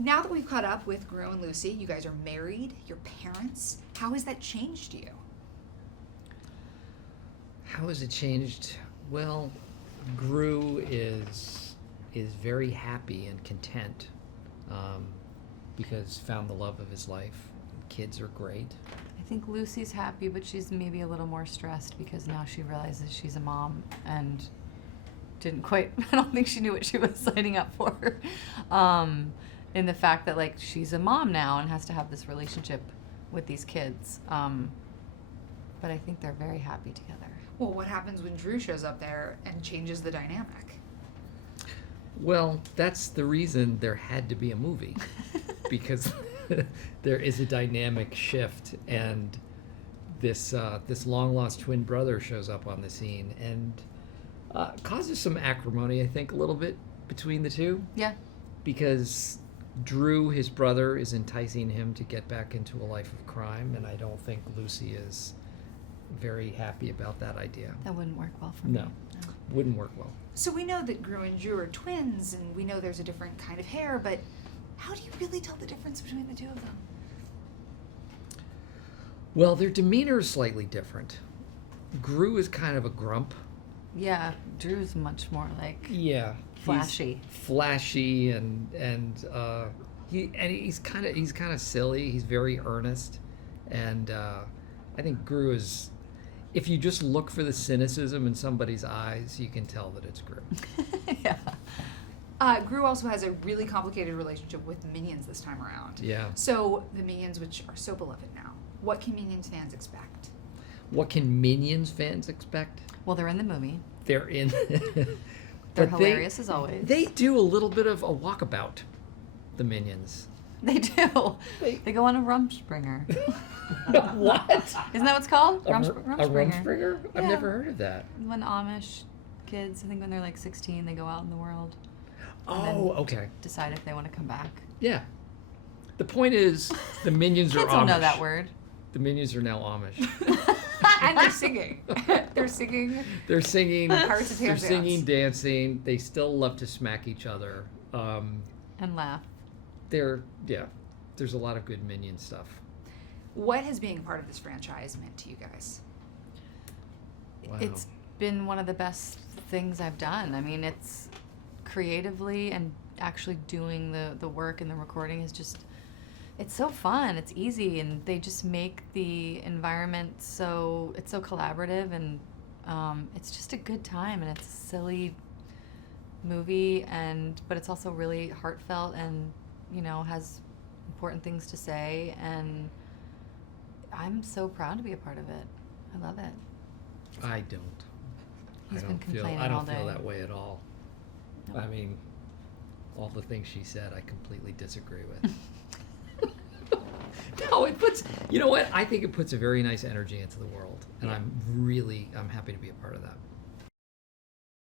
now that we've caught up with Gru and Lucy, you guys are married, you're parents. How has that changed you? How has it changed? Well, Gru is very happy and content because found the love of his life. Kids are great. I think Lucy's happy, but she's maybe a little more stressed because now she realizes she's a mom and didn't quite, I don't think she knew what she was signing up for. In the fact that, like, she's a mom now and has to have this relationship with these kids. But I think they're very happy together. Well, what happens when Drew shows up there and changes the dynamic? Well, that's the reason there had to be a movie, because there is a dynamic shift, and this long lost twin brother shows up on the scene and causes some acrimony, I think, a little bit between the two. Yeah. Because Drew, his brother, is enticing him to get back into a life of crime, and I don't think Lucy is very happy about that idea. That wouldn't work well for me. No, wouldn't work well. So we know that Gru and Drew are twins, and we know there's a different kind of hair, but how do you really tell the difference between the two of them? Well, their demeanor is slightly different. Gru is kind of a grump. Yeah, Drew's much more like flashy. He's flashy and he's kind of silly. He's very earnest, and I think Gru is. If you just look for the cynicism in somebody's eyes, you can tell that it's Gru. Yeah. Gru also has a really complicated relationship with the Minions this time around. Yeah. So the Minions, which are so beloved now, what can Minions fans expect? What can Minions fans expect? Well, they're in the movie. They're in. They're hilarious as always. They do a little bit of a walkabout, the Minions. They do. They go on a Rumspringa. What? Isn't that what it's called? A Rumspringa? I've Yeah. never heard of that. When Amish kids, I think when they're like 16, they go out in the world. Oh, okay. Decide if they want to come back. Yeah. The point is, the Minions are Amish. Kids don't know that word. The Minions are now Amish. And they're singing. They're singing. They're singing. Parts of They're Dance. singing, dancing. They still love to smack each other. And laugh. There's a lot of good Minion stuff. What has being a part of this franchise meant to you guys? Wow. It's been one of the best things I've done. I mean, it's creatively and actually doing the work and the recording is just, it's so fun. It's easy, and they just make the environment it's so collaborative, and it's just a good time, and it's a silly movie, but it's also really heartfelt and, you know, has important things to say, and I'm so proud to be a part of it. I love it. I don't. He's been complaining I don't all day. feel that way at all. No. I mean, all the things she said, I completely disagree with. No, it puts, you know what? I think it puts a very nice energy into the world, and I'm happy to be a part of that.